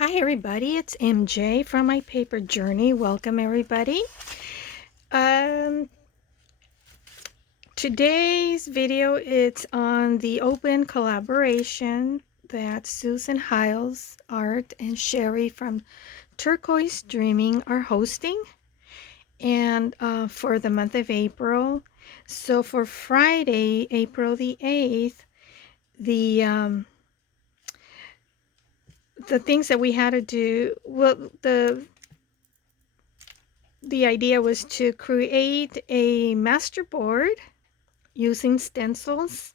Hi everybody, it's MJ from My Paper Journey. Welcome everybody. Um, Today's video it's on the open collaboration that Susan Hiles Art and Sheree from Turquoise Dreaming are hosting, and for the month of April. So for Friday, April the 8th, the things that we had to do, well, the idea was to create a master board using stencils,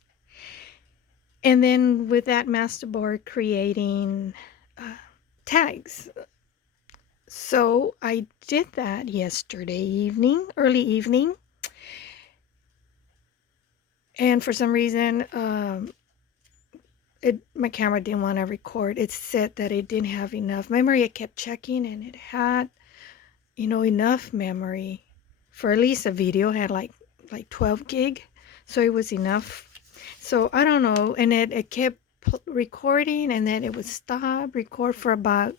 and then with that master board creating tags. So I did that yesterday evening, early evening, and for some reason my camera didn't want to record. It said that it didn't have enough memory. I kept checking and it had enough memory for at least a video. It had like 12 gig, so it was enough. So I don't know, and it kept recording, and then it would stop record for about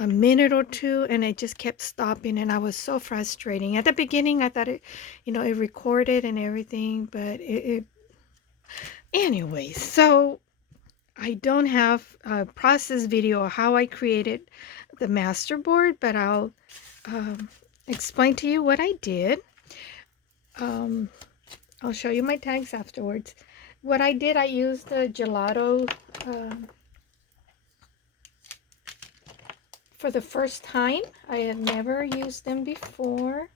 a minute or two, and it just kept stopping, and I was so frustrating. At the beginning I thought it recorded and everything, but anyway. So I don't have a process video of how I created the master board, but I'll explain to you what I did. I'll show you my tags afterwards. What I did, I used the Gelato for the first time. I had never used them before,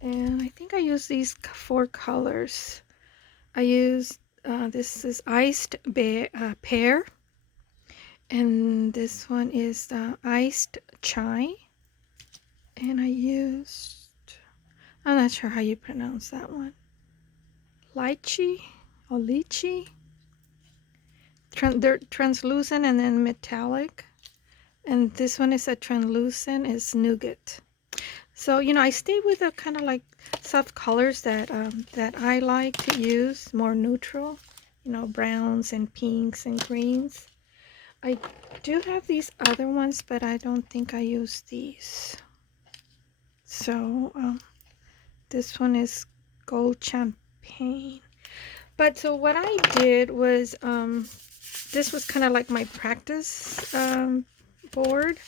and I think I used these 4 colors. I used this is iced pear, and this one is iced chai, and I used, I'm not sure how you pronounce that one, lychee or lychee. They're translucent and then metallic, and this one is a translucent, is nougat. So I stay with the kind of like soft colors that I like to use, more neutral, browns and pinks and greens. I do have these other ones, but I don't think I use these. So this one is gold champagne. But so what I did was, this was kind of like my practice board.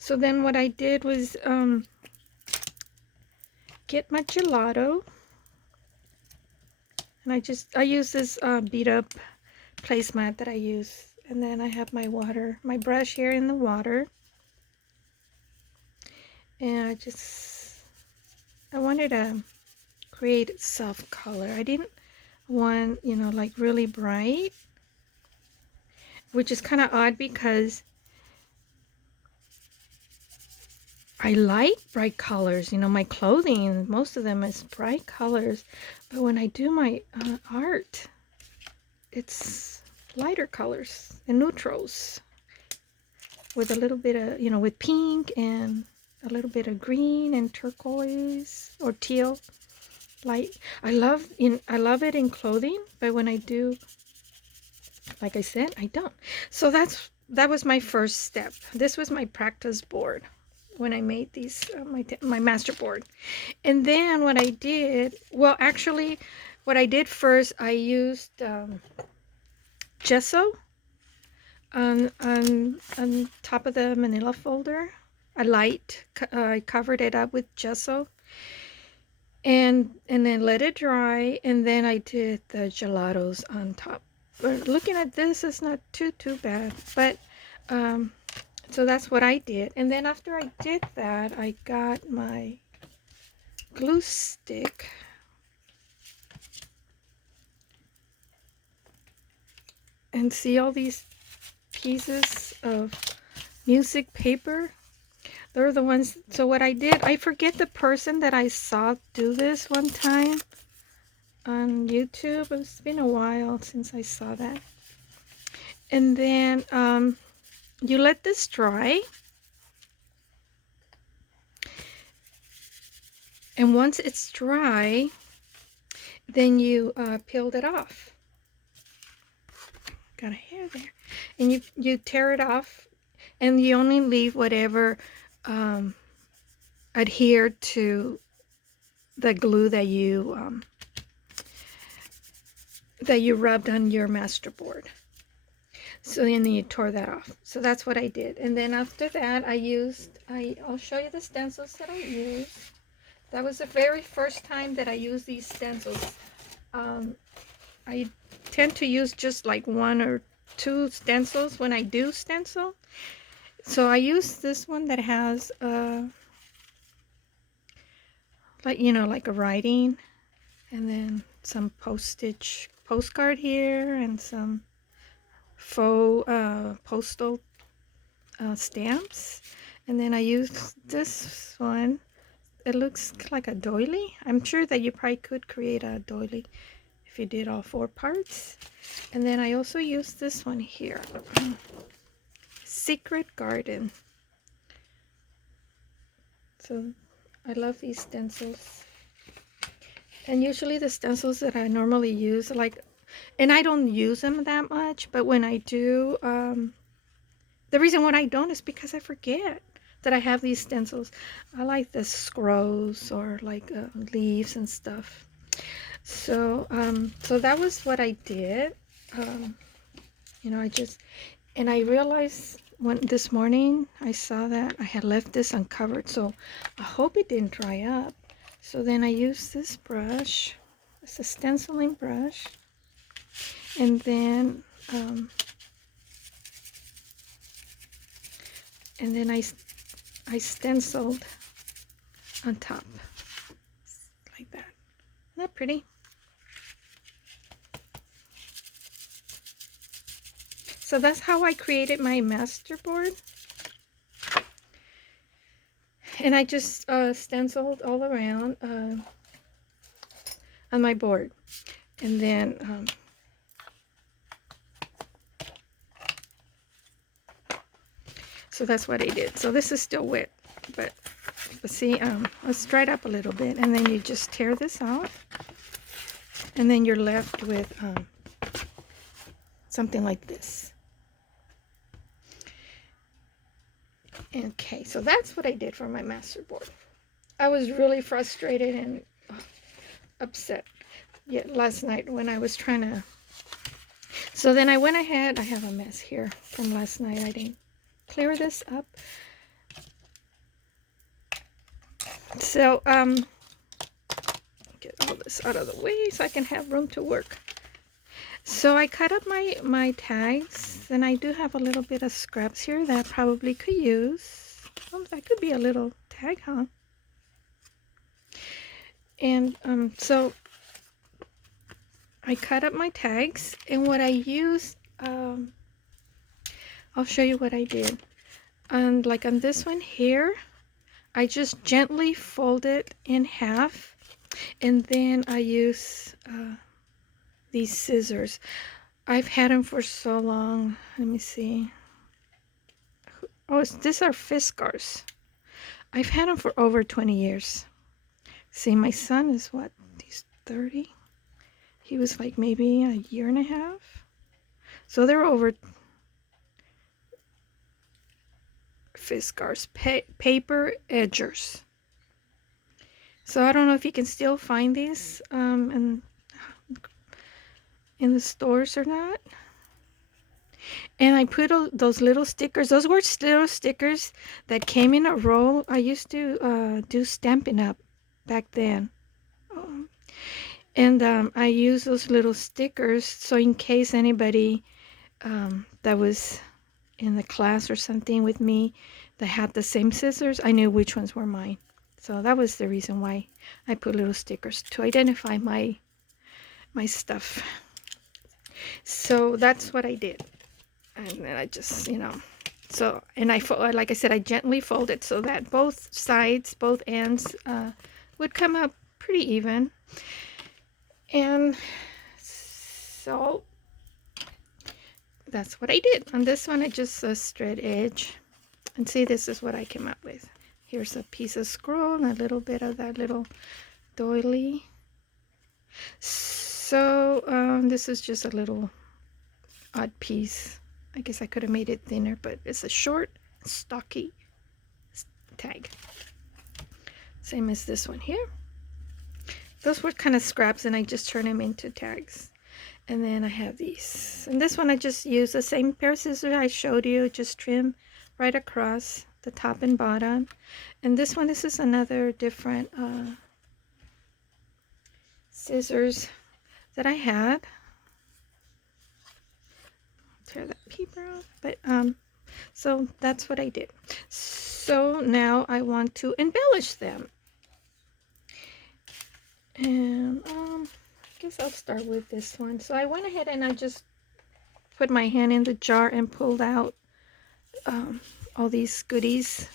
So then what I did was get my gelato, and I use this beat up placemat that I use, and then I have my water, my brush here in the water, and I wanted to create soft color. I didn't want like really bright, which is kind of odd because I like bright colors. My clothing, most of them is bright colors, but when I do my art, it's lighter colors and neutrals with a little bit of, with pink and a little bit of green and turquoise or teal light. I love it in clothing, but when I do, like I said, I don't. So that was my first step. This was my practice board when I made these my master board. And then what I did, well, actually what I did first, I used gesso on top of the manila folder. I covered it up with gesso, and then let it dry, and then I did the gelatos on top. But looking at this, it's not too bad, but so that's what I did. And then after I did that, I got my glue stick, and see all these pieces of music paper. They're the ones. So what I did, I forget the person that I saw do this one time on YouTube. It's been a while since I saw that. And then you let this dry, and once it's dry, then you peeled it off. got a hair there. And you tear it off, and you only leave whatever adhered to the glue that you rubbed on your masterboard. So then you tore that off. So that's what I did. And then after that, I'll show you the stencils that I used. That was the very first time that I used these stencils. I tend to use just like 1 or 2 stencils when I do stencil. So I used this one that has like a writing, and then some postcard here, and some faux postal stamps. And then I used this one. It looks like a doily. I'm sure that you probably could create a doily if you did all 4 parts. And then I also used this one here, Secret Garden. So I love these stencils. And usually the stencils that I normally use, and I don't use them that much, but when I do, the reason why I don't is because I forget that I have these stencils. I like the scrolls or like leaves and stuff. So so that was what I did. And I realized this morning I saw that I had left this uncovered, so I hope it didn't dry up. So then I used this brush. It's a stenciling brush, and then I stenciled on top like that. Isn't that pretty? So that's how I created my masterboard. And I just stenciled all around on my board. And then so that's what I did. So this is still wet, but see, it's dried up a little bit. And then you just tear this off, and then you're left with something like this. Okay, so that's what I did for my masterboard. I was really frustrated and upset last night when I was trying to. So then I went ahead. I have a mess here from last night. I didn't clear this up. So get all this out of the way so I can have room to work. So I cut up my tags, and I do have a little bit of scraps here that I probably could use. Oh, that could be a little tag, huh? And so I cut up my tags, and what I used, I'll show you what I did. And like on this one here, I just gently fold it in half, and then I use these scissors. I've had them for so long. Let me see. Oh, these are Fiskars. I've had them for over 20 years. See, my son is what? He's 30. He was like maybe a year and a half. So they're over. Fiskars paper edgers. So I don't know if you can still find these in the stores or not. And I put those little stickers. Those were little stickers that came in a roll. I used to do Stampin' Up! Back then. And I use those little stickers so in case anybody that was in the class or something with me that had the same scissors, I knew which ones were mine. So that was the reason why I put little stickers to identify my stuff. So that's what I did. And then I just, so, and like I said, I gently fold it so that both sides, both ends would come up pretty even. And so that's what I did. On this one, I just straight edge. And see, this is what I came up with. Here's a piece of scroll and a little bit of that little doily. So this is just a little odd piece. I guess I could have made it thinner, but it's a short, stocky tag. Same as this one here. Those were kind of scraps and I just turned them into tags. And then I have these. And this one I just used the same pair of scissors I showed you, just trim right across the top and bottom. And this one, this is another different scissors that I had. Tear that paper off. But so that's what I did. So now I want to embellish them. And I guess I'll start with this one. So I went ahead and I just put my hand in the jar and pulled out all these goodies,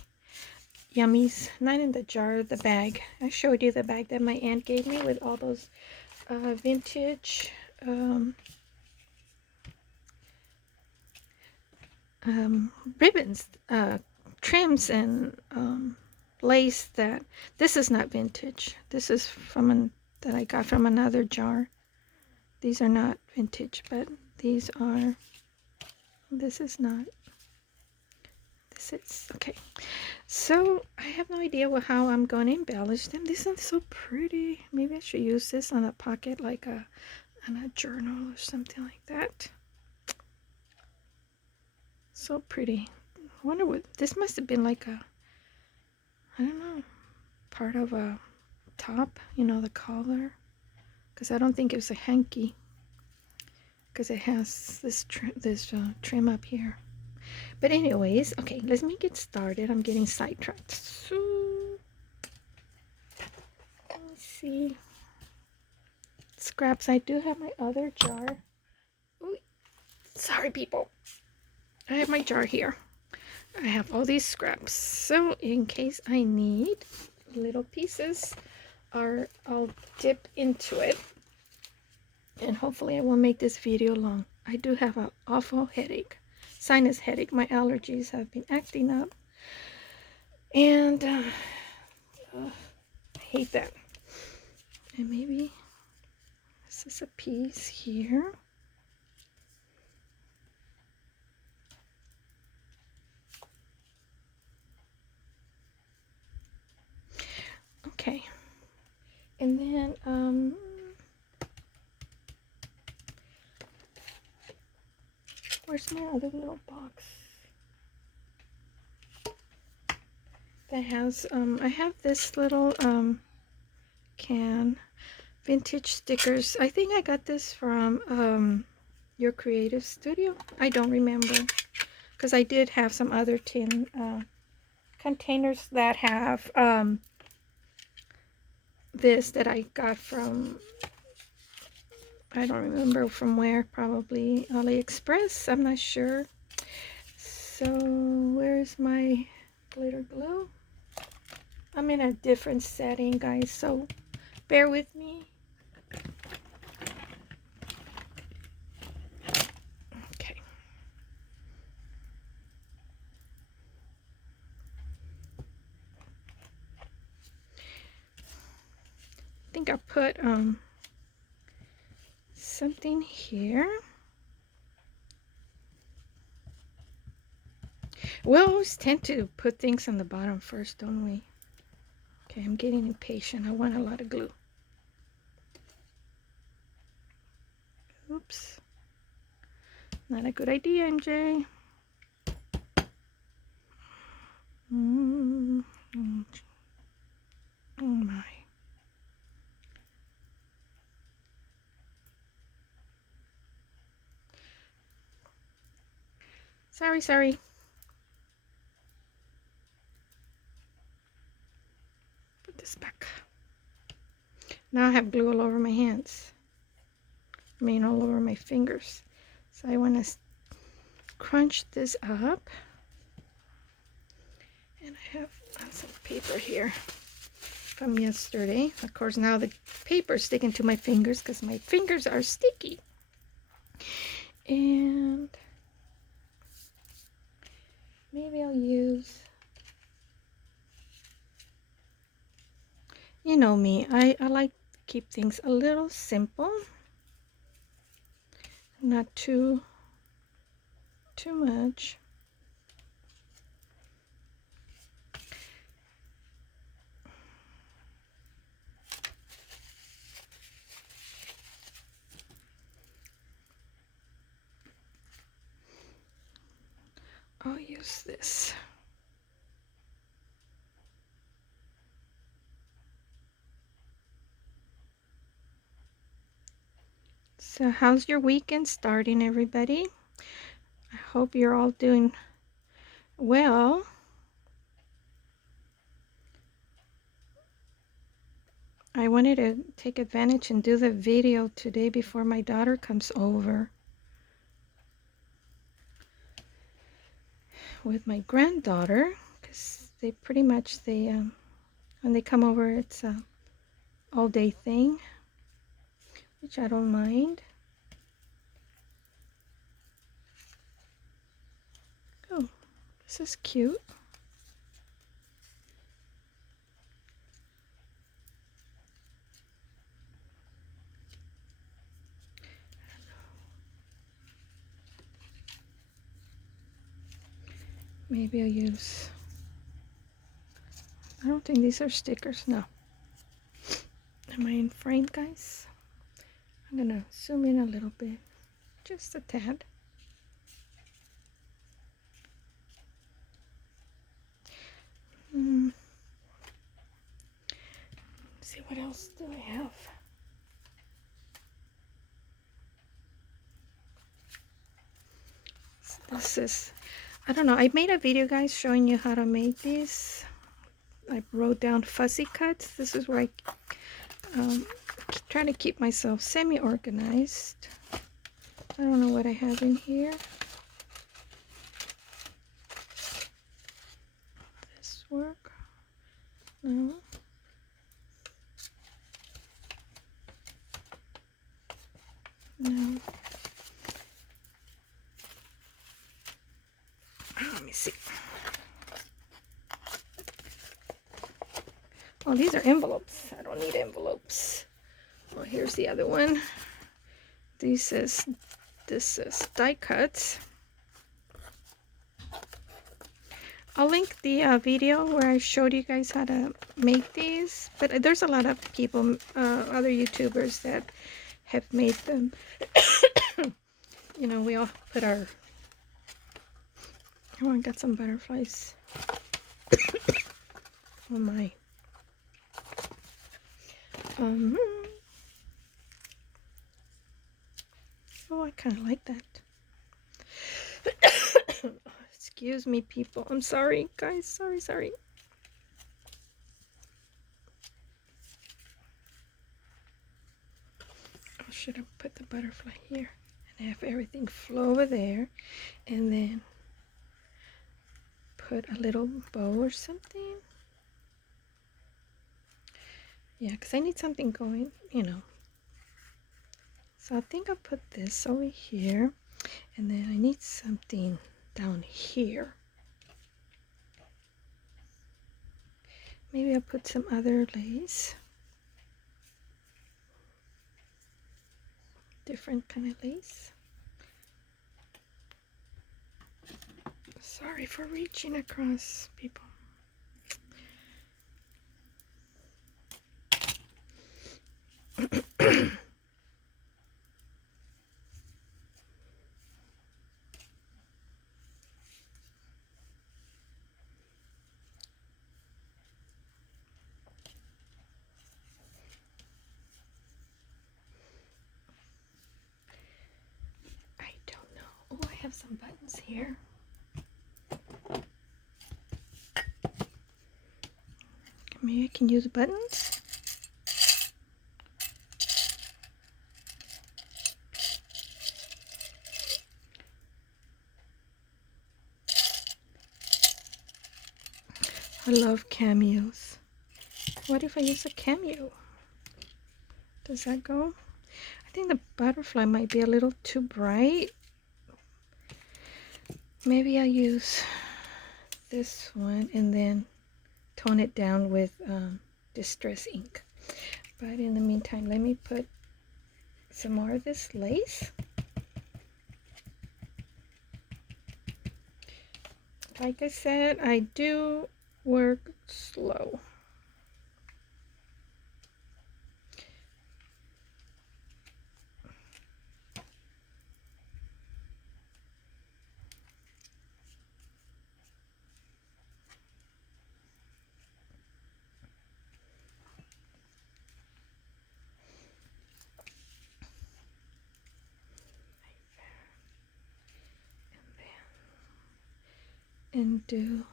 yummies. Not in the jar, the bag. I showed you the bag that my aunt gave me with all those vintage ribbons, trims, and lace. That this is not vintage. This is from that I got from another jar. These are not vintage, but these are. This is not. This is okay. So I have no idea how I'm going to embellish them. This one's so pretty. Maybe I should use this on a pocket, like on a journal or something like that. So pretty. I wonder what this must have been, like a, I don't know, part of a top, you know, the collar, because I don't think it was a hanky, because it has this trim up here. But anyways, okay, let me get started. I'm getting sidetracked. So let's see. Scraps. I do have my other jar. Ooh, sorry, people. I have my jar here. I have all these scraps. So in case I need little pieces, or I'll dip into it. And hopefully I won't make this video long. I do have an awful headache. Sinus headache. My allergies have been acting up. And I hate that. And maybe this is a piece here. Okay. And then where's my other little box that has I have this little can, vintage stickers. I think I got this from Your Creative Studio. I don't remember, because I did have some other tin containers that have this that I got from, I don't remember from where, probably AliExpress, I'm not sure. So where's my glitter glue? I'm in a different setting, guys, so bear with me. Okay. I think I put something here. We always tend to put things on the bottom first, don't we? Okay, I'm getting impatient. I want a lot of glue. Oops. Not a good idea, MJ. Oh my. Sorry. Put this back. Now I have glue all over my hands. I mean, all over my fingers. So I want to crunch this up. And I have some paper here from yesterday. Of course, now the paper is sticking to my fingers because my fingers are sticky. And maybe I'll use, you know me, I like to keep things a little simple, not too too much. I'll use this. So how's your weekend starting, everybody? I hope you're all doing well. I wanted to take advantage and do the video today before my daughter comes over with my granddaughter, because they pretty much, when they come over, it's a all day thing, which I don't mind. Oh, this is cute. Maybe I'll use, I don't think these are stickers, no. Am I in frame, guys? I'm gonna zoom in a little bit, just a tad. Let's see, what else do I have? This is, I don't know, I made a video, guys, showing you how to make these. I wrote down fussy cuts. This is where I try to keep myself semi-organized. I don't know what I have in here. This work? No. No. Let me see. Oh, these are envelopes. I don't need envelopes. Well, here's the other one. This is die cuts. I'll link the video where I showed you guys how to make these. But there's a lot of people, other YouTubers that have made them. You know, we all put our... Oh, I got some butterflies. Oh my. Oh, I kind of like that. Excuse me, people. I'm sorry, guys. Sorry. I should have put the butterfly here and have everything flow over there, and then put a little bow or something. Yeah, because I need something going, you know. So I think I'll put this over here, and then I need something down here. Maybe I'll put some other lace. Different kind of lace. Sorry for reaching across, people. Oh, I have some buttons here. Maybe I can use buttons. I love cameos. What if I use a cameo? Does that go? I think the butterfly might be a little too bright. Maybe I'll use this one and then tone it down with distress ink. But in the meantime, let me put some more of this lace. Like I said, I do work slow. And do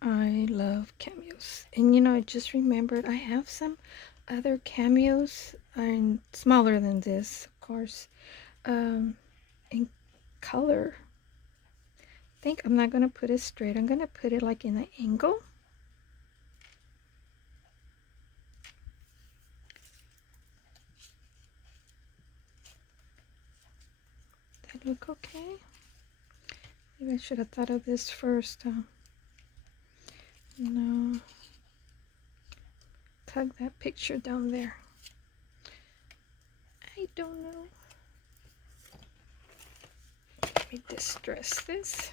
I love Cameos. And you know, I just remembered I have some other Cameos, and smaller than this, of course, in color. I think I'm not going to put it straight. I'm going to put it like in an angle. That look okay? Maybe I should have thought of this first. No. Tug that picture down there. I don't know. Let me distress this.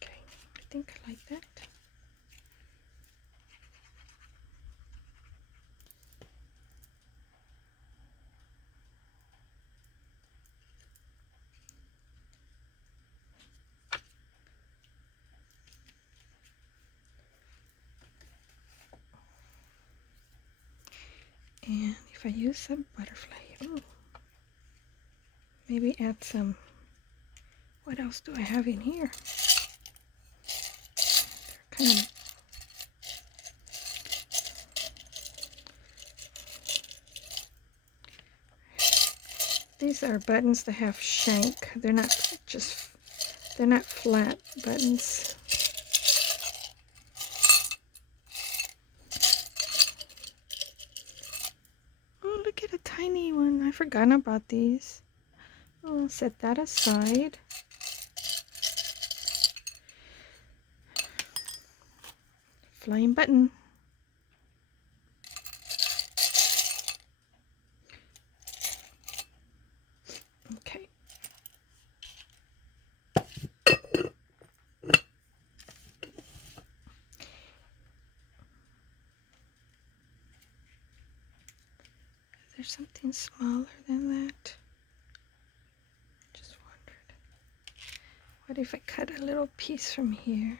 Okay, I think I like that. And if I use some butterfly, ooh, maybe add some, what else do I have in here? They're kind of, these are buttons that have shank. They're not just, they're not flat buttons. Oh, look at a tiny one. I forgot about these. I'll set that aside. Flying button. Okay. Is there something smaller than that? Just wondered. What if I cut a little piece from here?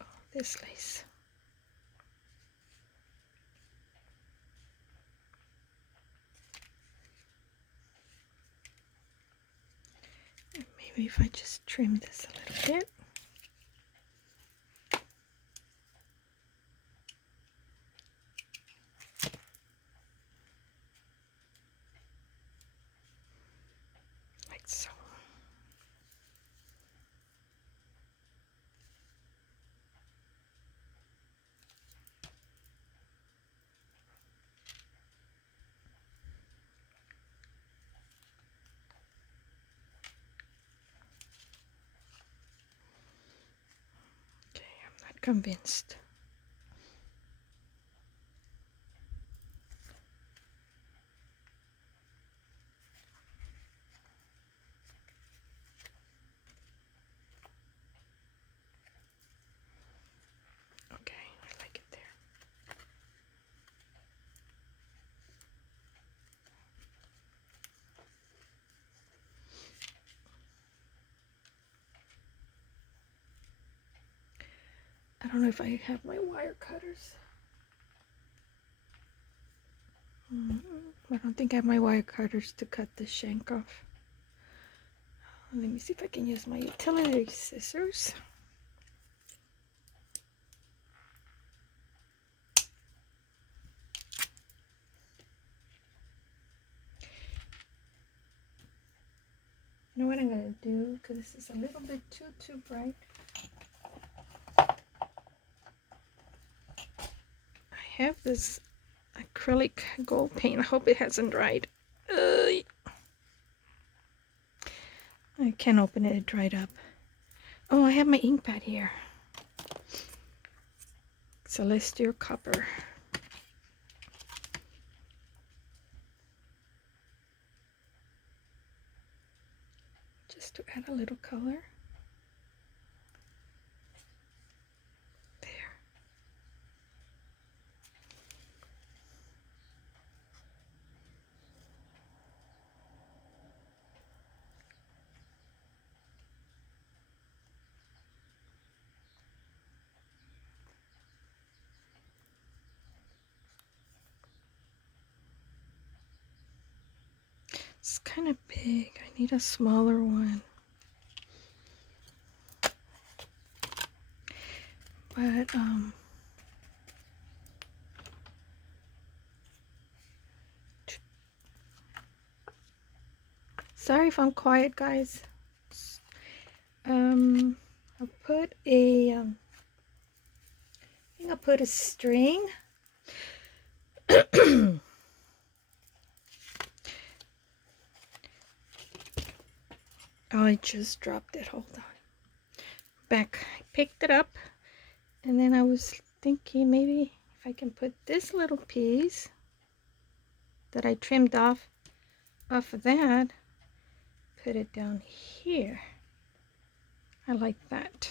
Oh, this lace. And maybe if I just trim this a little bit. Like so. Okay, I'm not convinced. Okay, I like it there. I don't know if I have my wire cutters. I don't think I have my wire cutters to cut the shank off. Let me see if I can use my utility scissors. You know what I'm going to do? Because this is a little bit too bright. I have this acrylic gold paint. I hope it hasn't dried. I can't open it. It dried up. Oh, I have my ink pad here. Celestial Copper. Just to add a little color. There. It's kind of big. I need a smaller one. But, sorry if I'm quiet, guys. I'll put a, I think I'll put a string. Oh, I just dropped it. Hold on. Back. I picked it up, and then I was thinking maybe if I can put this little piece that I trimmed off of that, put it down here. I like that.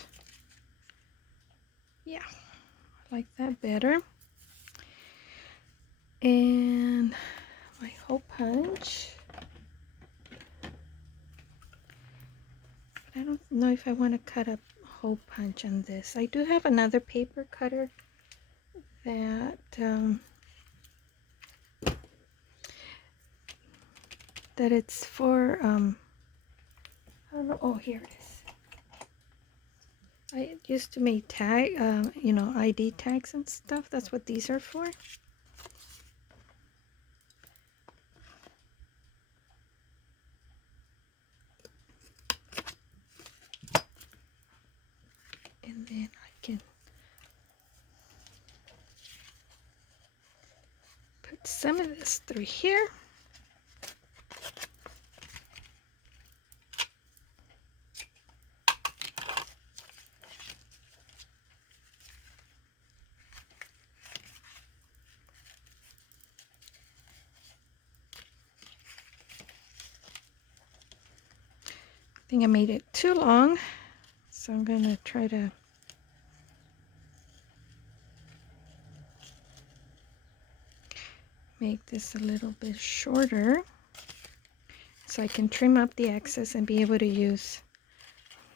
Yeah, I like that better. And my hole punch. I don't know if I want to cut a hole punch on this. I do have another paper cutter that that it's for I don't know. Oh, here it is. I used to make tag, you know, ID tags and stuff. That's what these are for. And then I can put some of this through here. I think I made it too long, so I'm going to try to make this a little bit shorter so I can trim up the excess and be able to use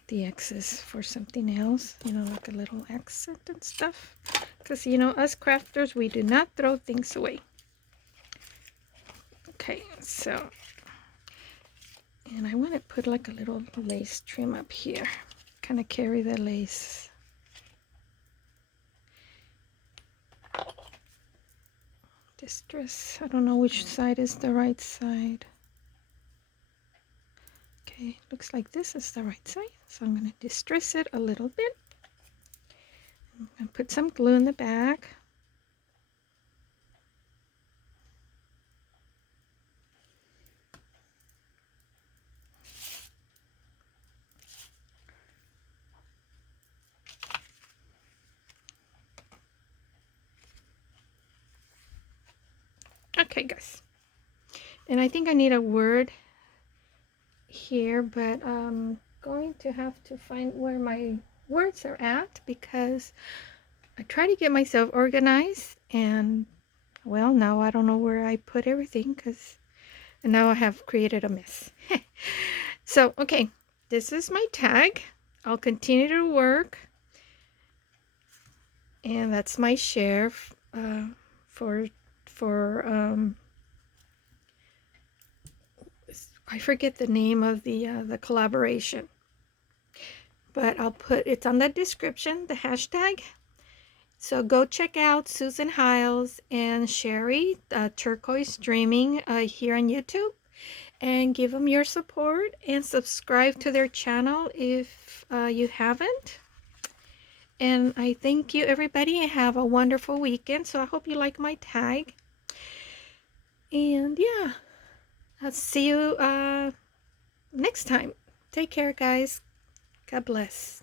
the excess for something else, you know, like a little accent and stuff. Because, you know, us crafters, we do not throw things away. Okay, so, and I want to put like a little lace trim up here, kind of carry the lace. Distress, I don't know which side is the right side. Okay, looks like this is the right side, so I'm going to distress it a little bit. I'm going to put some glue in the back. Okay, guys, and I think I need a word here, but I'm going to have to find where my words are at, because I try to get myself organized, and well, now I don't know where I put everything, because now I have created a mess. So, okay, this is my tag. I'll continue to work, and that's my share for I forget the name of the collaboration, but I'll put it's on the description, the hashtag. So go check out Susan Hiles and Sheree Turquoise Dreaming here on YouTube, and give them your support and subscribe to their channel if you haven't. And I thank you, everybody, and have a wonderful weekend. So I hope you like my tag. And yeah, I'll see you next time. Take care, guys. God bless.